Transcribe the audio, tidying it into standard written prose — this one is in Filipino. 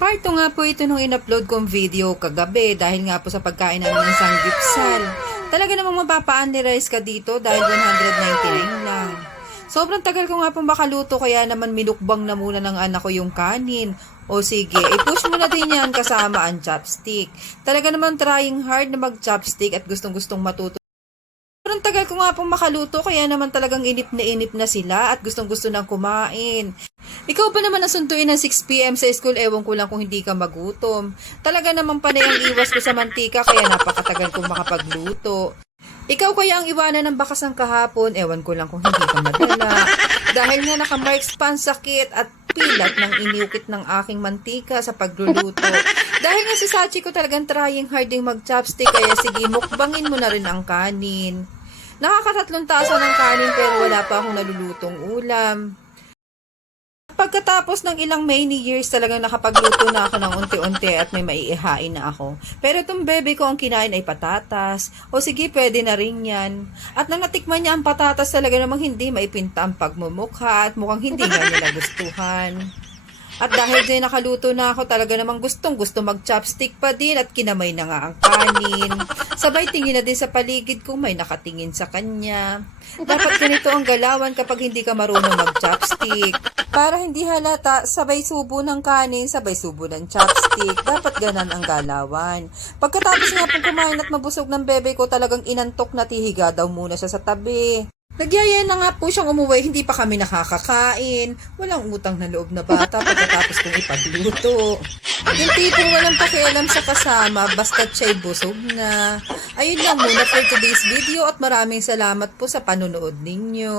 Part 2 nga po ito nung in-upload kong video kagabi dahil nga po sa pagkain namin ng sanggipsal. Talaga namang mapapa-analyze ka dito dahil 199 lang. Sobrang tagal ko nga po makaluto kaya naman minukbang na muna ng anak ko yung kanin. O sige, i-push mo na din yan kasama ang chopstick. Talaga naman trying hard na mag-chopstick at gustong-gustong matuto. Sobrang tagal ko nga pong makaluto kaya naman talagang inip na sila at gustong-gusto nang kumain. Ikaw ba naman nasunduin ng 6 PM sa school? Ewan ko lang kung hindi ka magutom. Talaga naman panay ang iwas ko sa mantika kaya napakatagal kong makapagluto. Ikaw kaya ang iwanan ng bakas ng kahapon? Ewan ko lang kung hindi ka madala. Dahil nga nakamarks pa ang sakit at pilat ng iniukit ng aking mantika sa pagluluto. Dahil nga si Sachi ko talagang trying hard ding mag-chopstick kaya sige mukbangin mo na rin ang kanin. Nakakatatlong tasa ng kanin pero wala pa akong nalulutong ulam. Pagkatapos ng ilang many years talagang nakapagluto na ako ng unti-unti at may maiihain na ako. Pero itong bebe ko ang kinain ay patatas. O sige, pwede na rin yan. At nang natikman niya ang patatas talaga namang hindi maipinta ang pagmumukha at mukhang hindi nga nila gustuhan. At dahil din nakaluto na ako, talaga namang gustong-gusto mag-chopstick pa din at kinamay na nga ang kanin. Sabay tingin na din sa paligid kung may nakatingin sa kanya. Dapat ganito ang galawan kapag hindi ka marunong mag-chopstick. Para hindi halata, sabay subo ng kanin, sabay subo ng chopstick. Dapat ganan ang galawan. Pagkatapos nga pong kumain at mabusog ng bebe ko, talagang inantok na tihiga daw muna siya sa tabi. Nagyaya na nga po siyang umuwi, hindi pa kami nakakakain. Walang utang na loob na bata pagkatapos kong ipagluto. Yung tipong walang pakialam sa kasama, basta't siya'y busog na. Ayun lang muna for today's video at maraming salamat po sa panonood ninyo.